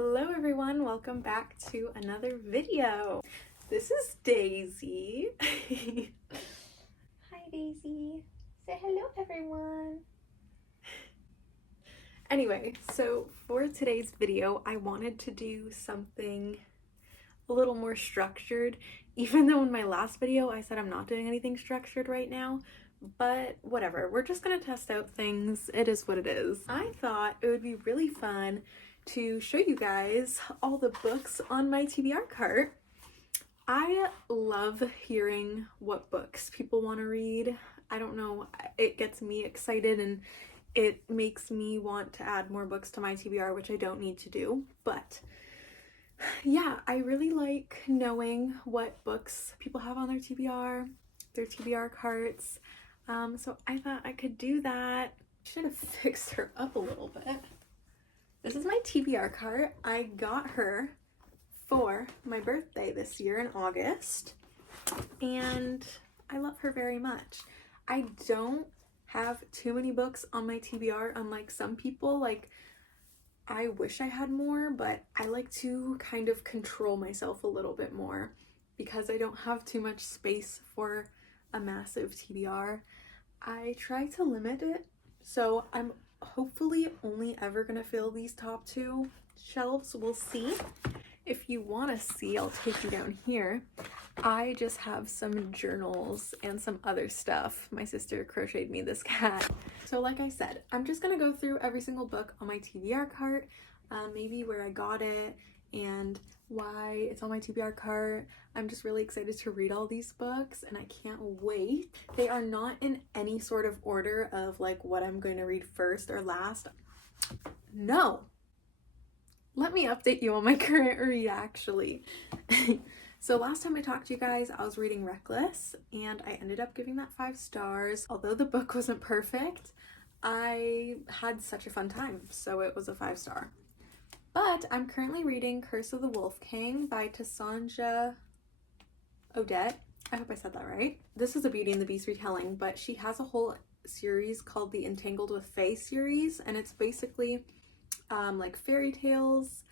Hello everyone, welcome back to another video. This is Daisy. Hi Daisy. Say hello everyone. Anyway, so for today's video, I wanted to do something a little more structured, even though in my last video I said I'm not doing anything structured right now, but whatever, we're just gonna test out things. It is what it is. I thought it would be really fun to show you guys all the books on my TBR cart. I love hearing what books people want to read. I don't know, it gets me excited and it makes me want to add more books to my TBR, which I don't need to do. But yeah, I really like knowing what books people have on their TBR carts. So I thought I could do that. Should have fixed her up a little bit. This is my TBR cart. I got her for my birthday this year in August, and I love her very much. I don't have too many books on my TBR, unlike some people. Like, I wish I had more, but I like to kind of control myself a little bit more because I don't have too much space for a massive TBR. I try to limit it, so I'm hopefully only ever gonna fill these top two shelves. We'll see. If you want to see, I'll take you down here. I just have some journals and some other stuff. My sister crocheted me this cat. So like I said, I'm just gonna go through every single book on my TBR cart, maybe where I got it and why it's on my TBR cart. I'm just really excited to read all these books and I can't wait. They are not in any sort of order of like what I'm going to read first or last. No. Let me update you on my current read actually. So last time I talked to you guys, I was reading Reckless and I ended up giving that 5 stars. Although the book wasn't perfect, I had such a fun time, so it was a 5-star. But I'm currently reading Curse of the Wolf King by Tassanja Odette. I hope I said that right. This is a Beauty and the Beast retelling, but she has a whole series called the Entangled with Fae series, and it's basically like fairy tales,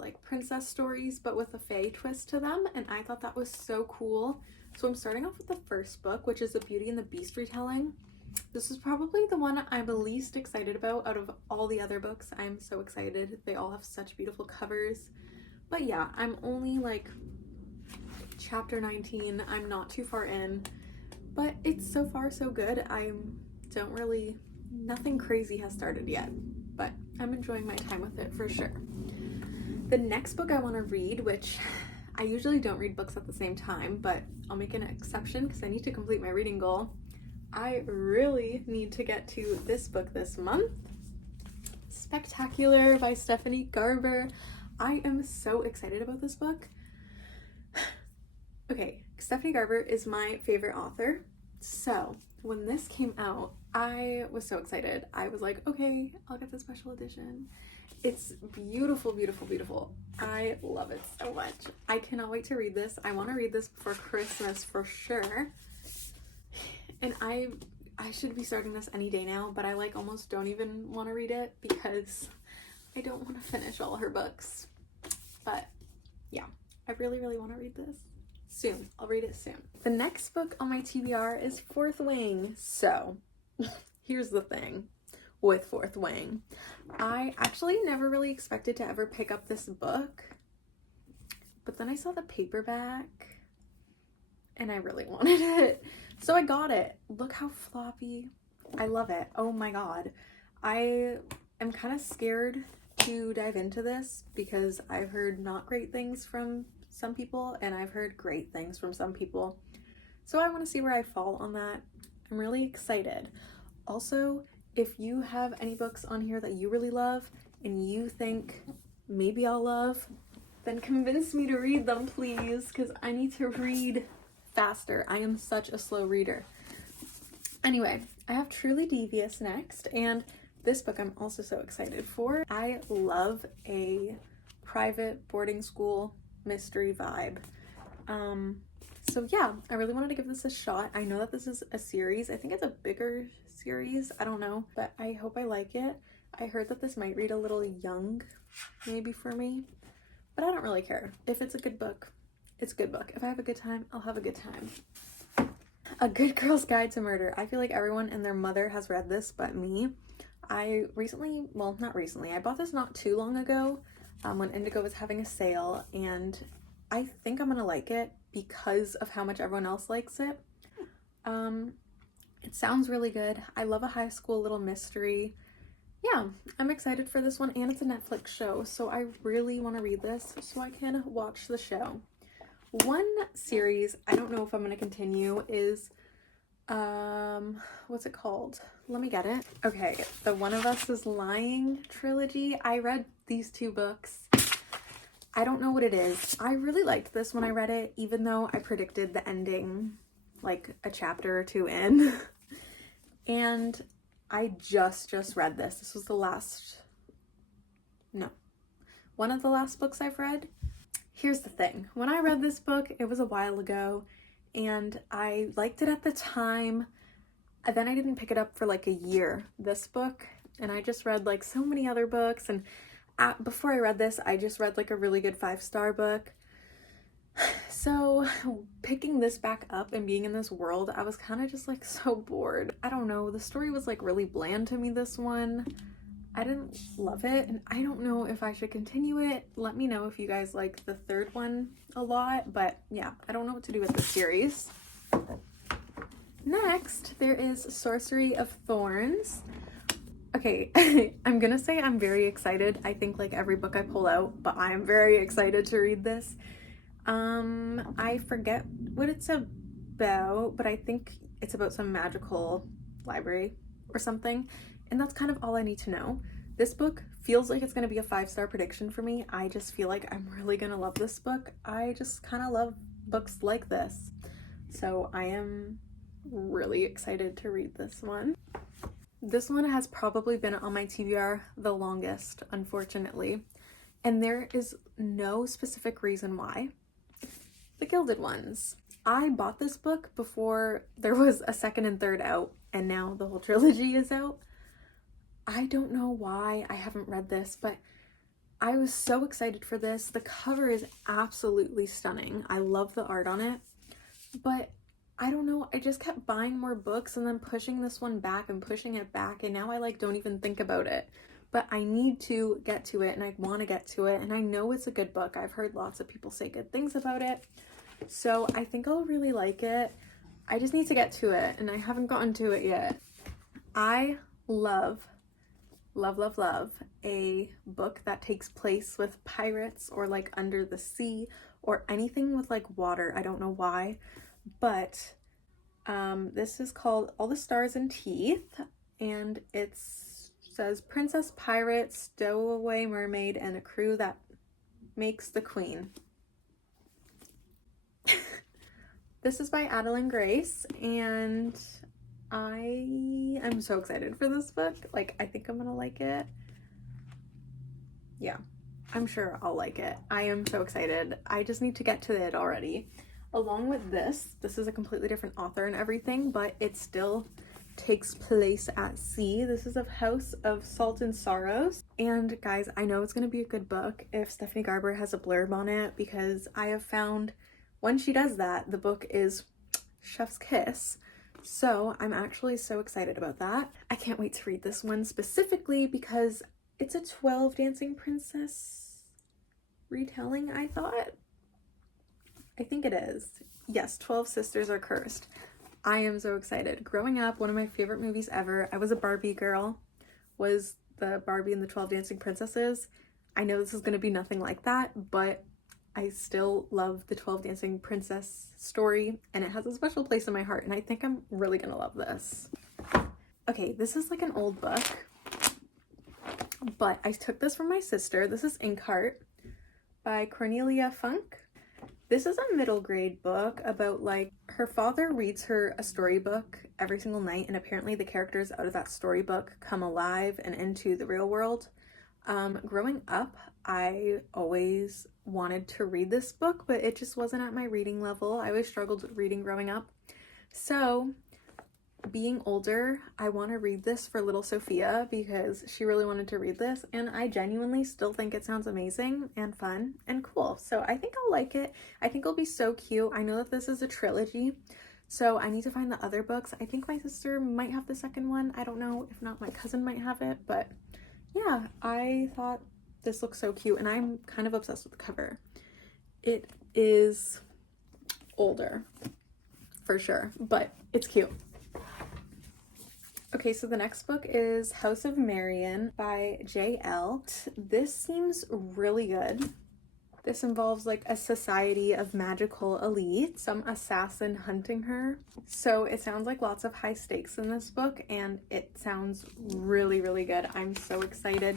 like princess stories, but with a fae twist to them, and I thought that was so cool. So I'm starting off with the first book, which is a Beauty and the Beast retelling. This is probably the one I'm the least excited about out of all the other books. I'm so excited. They all have such beautiful covers. But yeah, I'm only like chapter 19. I'm not too far in, but it's so far so good. Nothing crazy has started yet, but I'm enjoying my time with it for sure. The next book I want to read, which I usually don't read books at the same time, but I'll make an exception because I need to complete my reading goal. I really need to get to this book this month. Spectacular by Stephanie Garber. I am so excited about this book. Okay, Stephanie Garber is my favorite author. So when this came out, I was so excited. I was like, okay, I'll get the special edition. It's beautiful, beautiful, beautiful. I love it so much. I cannot wait to read this. I want to read this before Christmas for sure. And I should be starting this any day now, but I like almost don't even want to read it because I don't want to finish all her books. But yeah, I really, really want to read this soon. I'll read it soon. The next book on my TBR is Fourth Wing. So here's the thing with Fourth Wing. I actually never really expected to ever pick up this book, but then I saw the paperback and I really wanted it. So I got it. Look how floppy. I love it. Oh my god. I am kind of scared to dive into this because I've heard not great things from some people and I've heard great things from some people. So I want to see where I fall on that. I'm really excited. Also, if you have any books on here that you really love and you think maybe I'll love, then convince me to read them, please, because I need to read faster. I am such a slow reader. Anyway, I have Truly Devious next, and this book I'm also so excited for. I love a private boarding school mystery vibe. So yeah, I really wanted to give this a shot. I know that this is a series. I think it's a bigger series. I don't know, but I hope I like it. I heard that this might read a little young, maybe for me, but I don't really care. If it's a good book, it's a good book. If I have a good time, I'll have a good time. A Good Girl's Guide to Murder. I feel like everyone and their mother has read this but me. I bought this not too long ago when Indigo was having a sale, and I think I'm gonna like it because of how much everyone else likes it. It sounds really good. I love a high school little mystery. Yeah, I'm excited for this one, and it's a Netflix show, so I really want to read this so I can watch the show. One series I don't know if I'm going to continue is what's it called? Let me get it. Okay, the One of Us is Lying trilogy. I read these two books. I don't know what it is. I really liked this when I read it, even though I predicted the ending like a chapter or two in. And I just read this. This was one of the last books I've read. Here's the thing. When I read this book, it was a while ago, and I liked it at the time. And then I didn't pick it up for like a year, this book, and I just read like so many other books. And before I read this, I just read like a really good 5-star book. So picking this back up and being in this world, I was kind of just like so bored. I don't know, the story was like really bland to me, this one. I didn't love it, and I don't know if I should continue it. Let me know if you guys like the third one a lot, but yeah, I don't know what to do with this series. Next, there is Sorcery of Thorns. Okay, I'm gonna say I'm very excited. I think like every book I pull out, but I am very excited to read this. I forget what it's about, but I think it's about some magical library or something, and that's kind of all I need to know. This book feels like it's going to be a 5-star prediction for me. I just feel like I'm really going to love this book. I just kind of love books like this. So I am really excited to read this one. This one has probably been on my TBR the longest, unfortunately, and there is no specific reason why. The Gilded Ones. I bought this book before there was a second and third out, and now the whole trilogy is out. I don't know why I haven't read this, but I was so excited for this. The cover is absolutely stunning. I love the art on it, but I don't know, I just kept buying more books and then pushing this one back and pushing it back, and now I like don't even think about it. But I need to get to it, and I want to get to it, and I know it's a good book. I've heard lots of people say good things about it, so I think I'll really like it. I just need to get to it, and I haven't gotten to it yet. I love a book that takes place with pirates or like under the sea or anything with like water. I don't know why, but this is called All the Stars and Teeth, and it says princess, pirate, stowaway mermaid, and a crew that makes the queen. This is by Adeline Grace, and I am so excited for this book. Like, I think I'm gonna like it. Yeah, I'm sure I'll like it. I am so excited. I just need to get to it already. Along with this is a completely different author and everything, but it still takes place at sea. This is of House of Salt and Sorrows. And guys, I know it's gonna be a good book if Stephanie Garber has a blurb on it, because I have found when she does that, the book is chef's kiss. So I'm actually so excited about that. I can't wait to read this one specifically because it's a 12 Dancing Princess retelling, I thought. I think it is. Yes, 12 Sisters Are Cursed. I am so excited. Growing up, one of my favorite movies ever, I was a Barbie girl, was the Barbie and the 12 Dancing Princesses. I know this is going to be nothing like that, but I still love the 12 Dancing Princess story, and it has a special place in my heart, and I think I'm really gonna love this. Okay, this is like an old book, but I took this from my sister. This is Inkheart by Cornelia Funk. This is a middle grade book about like her father reads her a storybook every single night, and apparently the characters out of that storybook come alive and into the real world. Growing up, I always wanted to read this book, but it just wasn't at my reading level. I always struggled with reading growing up. So being older, I want to read this for little Sophia because she really wanted to read this, and I genuinely still think it sounds amazing and fun and cool. So I think I'll like it. I think it'll be so cute. I know that this is a trilogy, so I need to find the other books. I think my sister might have the second one. I don't know. If not, my cousin might have it. But yeah, I thought this looks so cute, and I'm kind of obsessed with the cover. It is older, for sure, but it's cute. Okay, so the next book is House of Marion by J.L. This seems really good. This involves like a society of magical elite, some assassin hunting her. So it sounds like lots of high stakes in this book, and it sounds really, really good. I'm so excited.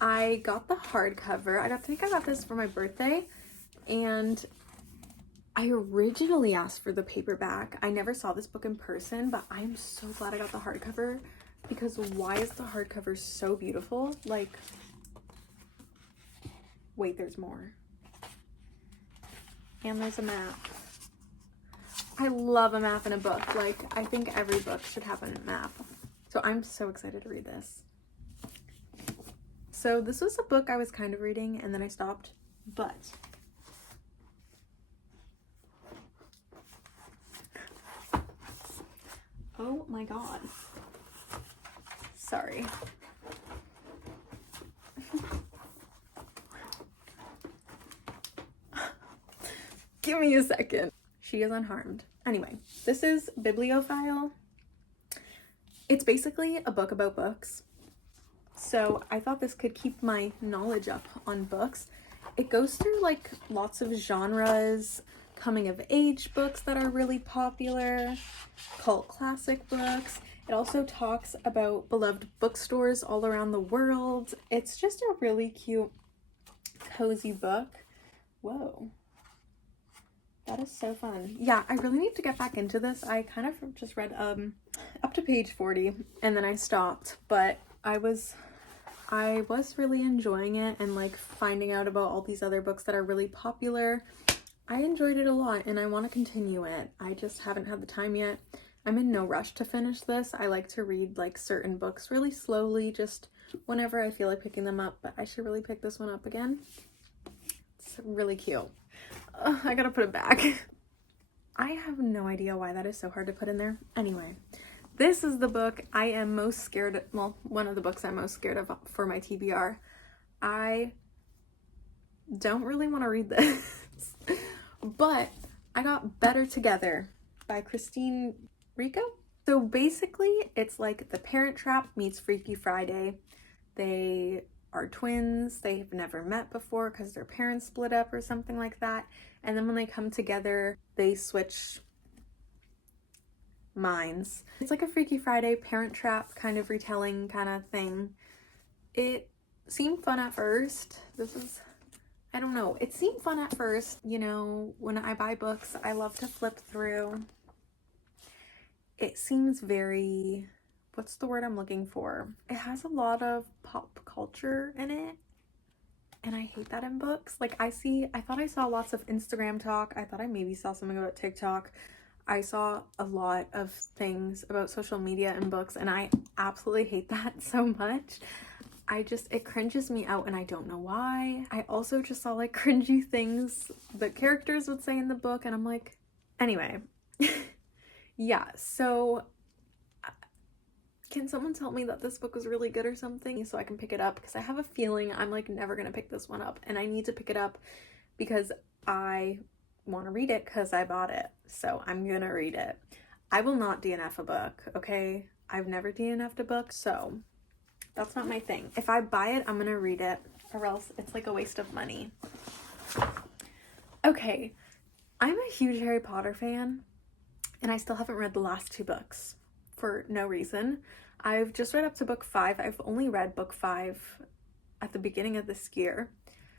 I got the hardcover. I think I got this for my birthday, and I originally asked for the paperback. I never saw this book in person, but I'm so glad I got the hardcover because why is the hardcover so beautiful? Like, wait, there's more. And there's a map. I love a map in a book. Like, I think every book should have a map. So I'm so excited to read this. So this was a book I was kind of reading and then I stopped, but oh my god. Sorry. Give me a second. She is unharmed. Anyway, this is Bibliophile. It's basically a book about books. So I thought this could keep my knowledge up on books. It goes through like lots of genres, coming of age books that are really popular, cult classic books. It also talks about beloved bookstores all around the world. It's just a really cute, cozy book. Whoa. That is so fun. Yeah, I really need to get back into this. I kind of just read up to page 40 and then I stopped, but I was really enjoying it and like finding out about all these other books that are really popular. I enjoyed it a lot and I want to continue it. I just haven't had the time yet. I'm in no rush to finish this. I like to read like certain books really slowly, just whenever I feel like picking them up, but I should really pick this one up again. It's really cute. I gotta put it back. I have no idea why that is so hard to put in there. Anyway, this is the book I am most scared of, well, one of the books I'm most scared of for my TBR. I don't really want to read this, but I got Better Together by Christine Rico. So basically, it's like The Parent Trap meets Freaky Friday. They are twins. They've never met before because their parents split up or something like that. And then when they come together, they switch minds. It's like a Freaky Friday, Parent Trap kind of retelling kind of thing. It seemed fun at first. I don't know. It seemed fun at first. You know, when I buy books, I love to flip through. It seems very, what's the word I'm looking for? It has a lot of pop culture in it. And I hate that in books. Like I thought I saw lots of Instagram talk. I thought I maybe saw something about TikTok. I saw a lot of things about social media and books and I absolutely hate that so much. It cringes me out and I don't know why. I also just saw like cringy things that characters would say in the book and I'm like, anyway. Yeah, so can someone tell me that this book was really good or something so I can pick it up? Because I have a feeling I'm like never gonna pick this one up and I need to pick it up because I want to read it because I bought it. So I'm gonna read it. I will not DNF a book, okay? I've never DNF'd a book, so that's not my thing. If I buy it, I'm gonna read it or else it's like a waste of money. Okay, I'm a huge Harry Potter fan and I still haven't read the last 2 books for no reason. I've just read up to book 5. I've only read book 5 at the beginning of this year.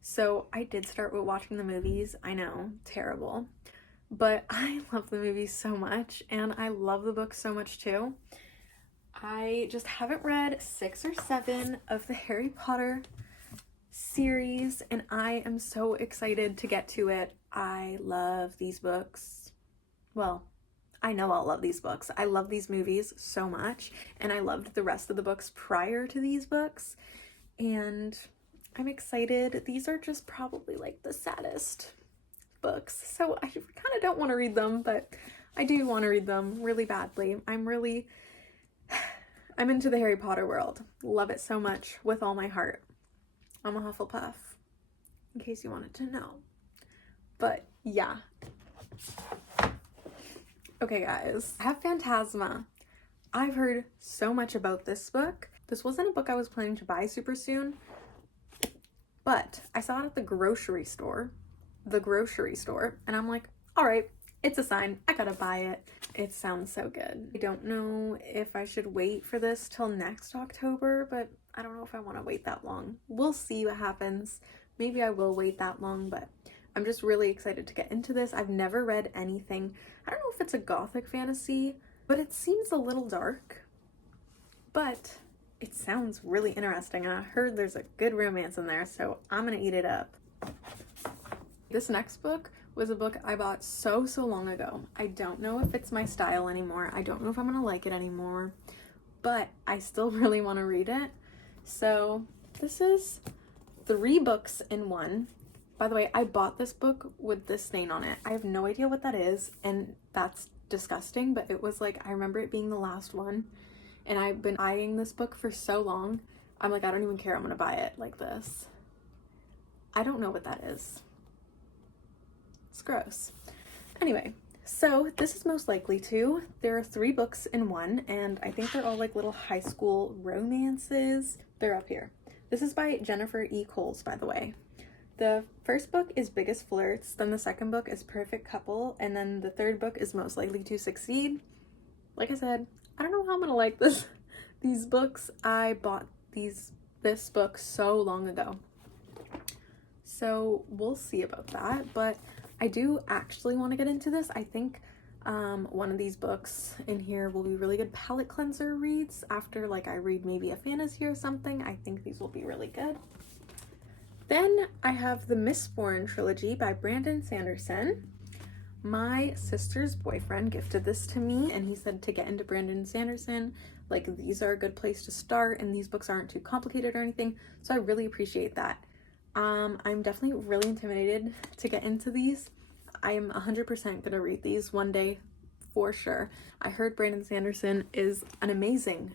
So I did start with watching the movies. I know, terrible. But I love the movies so much and I love the books so much too. I just haven't read 6 or 7 of the Harry Potter series and I am so excited to get to it. I love these books. Well, I know I'll love these books. I love these movies so much, and I loved the rest of the books prior to these books, and I'm excited. These are just probably like the saddest books, so I kind of don't want to read them, but I do want to read them really badly. I'm into the Harry Potter world. Love it so much with all my heart. I'm a Hufflepuff, in case you wanted to know. But yeah. Okay, guys. I have Phantasma. I've heard so much about this book. This wasn't a book I was planning to buy super soon, but I saw it at the grocery store. And I'm like, all right, it's a sign. I gotta buy it. It sounds so good. I don't know if I should wait for this till next October, but I don't know if I want to wait that long. We'll see what happens. Maybe I will wait that long, but I'm just really excited to get into this. I've never read anything. I don't know if it's a gothic fantasy, but it seems a little dark. But it sounds really interesting, and I heard there's a good romance in there, so I'm gonna eat it up. This next book was a book I bought so long ago. I don't know if it's my style anymore. I don't know if I'm gonna like it anymore, but I still really want to read it. So this is 3 books in one. By the way, I bought this book with this stain on it. I have no idea what that is, and that's disgusting, but it was like, I remember it being the last one, and I've been eyeing this book for so long. I'm like, I don't even care. I'm gonna buy it like this. I don't know what that is. It's gross. Anyway, so this is most likely to. There are 3 books in one, and I think they're all like little high school romances. They're up here. This is by Jennifer E. Coles, by the way. The first book is Biggest Flirts, then the second book is Perfect Couple, and then the third book is Most Likely to Succeed. Like I said, I don't know how I'm gonna like these books. I bought this book so long ago. So we'll see about that, but I do actually want to get into this. I think one of these books in here will be really good palate cleanser reads after like I read maybe a fantasy or something. I think these will be really good. Then I have the Mistborn trilogy by Brandon Sanderson. My sister's boyfriend gifted this to me, and he said to get into Brandon Sanderson, like, these are a good place to start, and these books aren't too complicated or anything, so I really appreciate that. I'm definitely really intimidated to get into these. I'm 100% gonna read these one day for sure. I heard Brandon Sanderson is an amazing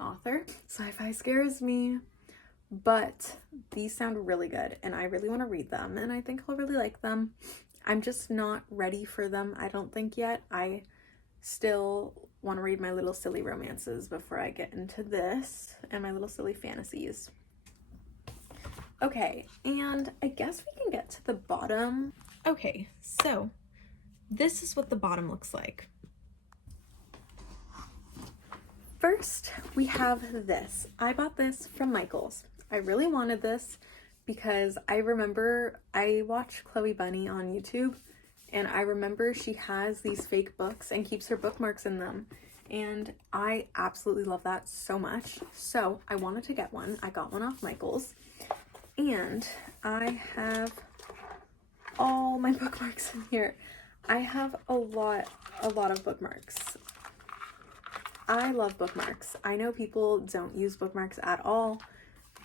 author. Sci-fi scares me, but these sound really good, and I really want to read them, and I think I'll really like them. I'm just not ready for them, I don't think, yet. I still want to read my little silly romances before I get into this, and my little silly fantasies. Okay, and I guess we can get to the bottom. Okay, so this is what the bottom looks like. First, we have this. I bought this from Michael's. I really wanted this because I remember I watch Chloe Bunny on YouTube, and I remember she has these fake books and keeps her bookmarks in them, and I absolutely love that so much. So I wanted to get one. I got one off Michael's, and I have all my bookmarks in here. I have a lot of bookmarks. I love bookmarks. I know people don't use bookmarks at all.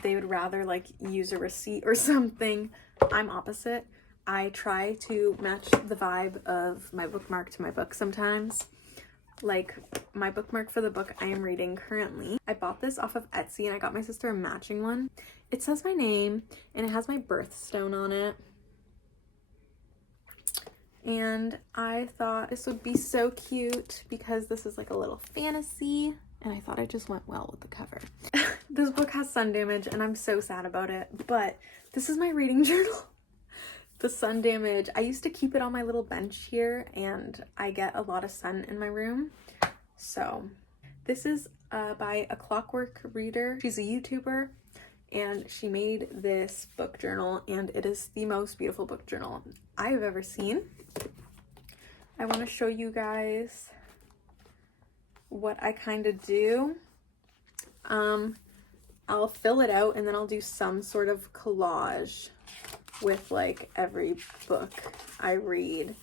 They would rather like use a receipt or something. I'm opposite. I try to match the vibe of my bookmark to my book sometimes. Like my bookmark for the book I am reading currently. I bought this off of Etsy, and I got my sister a matching one. It says my name, and it has my birthstone on it. And I thought this would be so cute because this is like a little fantasy, and I thought it just went well with the cover. This book has sun damage, and I'm so sad about it, but this is my reading journal. The sun damage, I used to keep it on my little bench here, and I get a lot of sun in my room. So this is by A Clockwork Reader. She's a YouTuber, and she made this book journal, and it is the most beautiful book journal I have ever seen. I want to show you guys what I kind of do. I'll fill it out, and then I'll do some sort of collage with like every book I read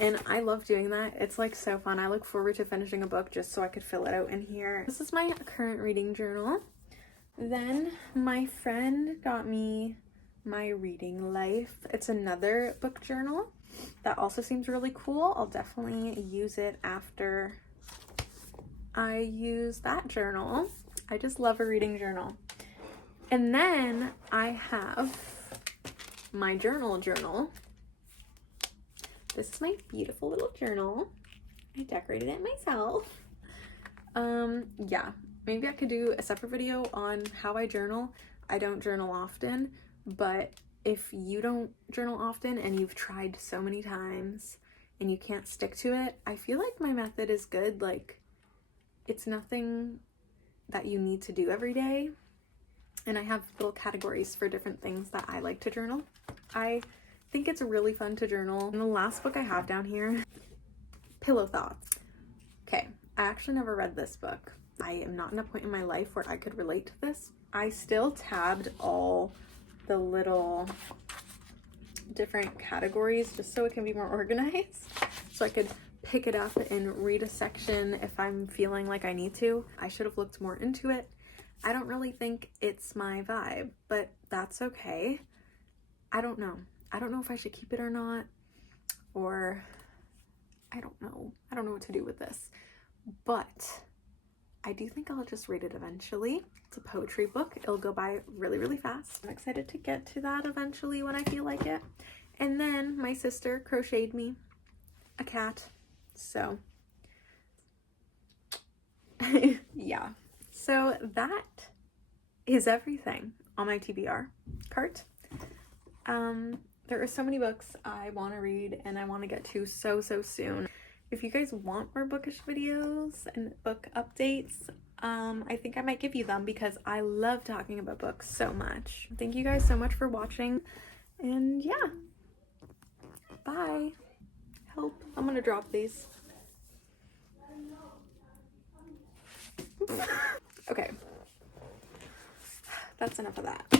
And I love doing that. It's like so fun. I look forward to finishing a book just so I could fill it out in here. This is my current reading journal. Then my friend got me my Reading Life. It's another book journal that also seems really cool. I'll definitely use it after I use that journal. I just love a reading journal. And then I have my journal. This is my beautiful little journal. I decorated it myself. Yeah, maybe I could do a separate video on how I journal. I don't journal often, but if you don't journal often and you've tried so many times and you can't stick to it, I feel like my method is good. Like, it's nothing that you need to do every day. And I have little categories for different things that I like to journal. I think it's really fun to journal. And the last book I have down here, Pillow Thoughts. Okay, I actually never read this book. I am not in a point in my life where I could relate to this. I still tabbed all the little different categories just so it can be more organized, so I could pick it up and read a section if I'm feeling like I need to. I should have looked more into it. I don't really think it's my vibe, but that's okay. I don't know if I should keep it or not, or I don't know what to do with this, but I do think I'll just read it eventually. It's a poetry book. It'll go by really, really fast. I'm excited to get to that eventually when I feel like it. And then my sister crocheted me a cat, so yeah. So that is everything on my TBR cart. There are so many books I want to read and I want to get to so soon. If you guys want more bookish videos and book updates, I think I might give you them because I love talking about books so much. Thank you guys so much for watching, and yeah, bye. Help, I'm gonna drop these. Okay, that's enough of that.